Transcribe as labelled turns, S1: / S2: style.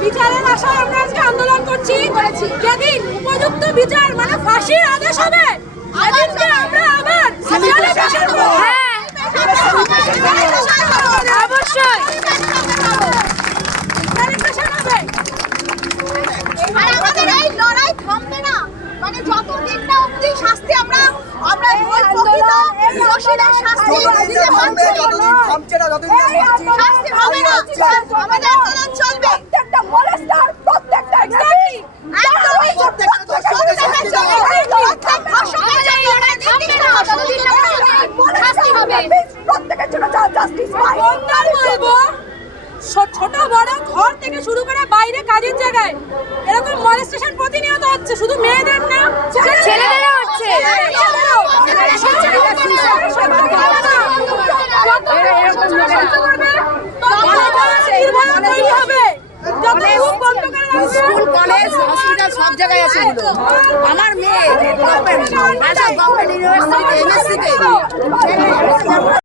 S1: বিচারের আশায় আমরা
S2: আজকে আন্দোলন করছি। যেদিন উপযুক্ত বিচার মানে ফাঁসির আদেশ হবে হ্যাঁ। আমাদের
S1: প্রত্যেকের জন্য জাস্টিস পাই কোনটা বলব ছোট বড় ঘর থেকে শুরু করে বাইরে কাজের জায়গায়। এরকম মলেস্টেশন প্রতিনিয়ত হচ্ছে শুধু মেয়েদের না ছেলেদেরও হচ্ছে।
S3: স্কুল কলেজ হসপিটাল সব জায়গায় আছে আমার মেয়ে গভর্নমেন্ট গভর্নমেন্ট ইউনিভার্সিটি এমএসসি তে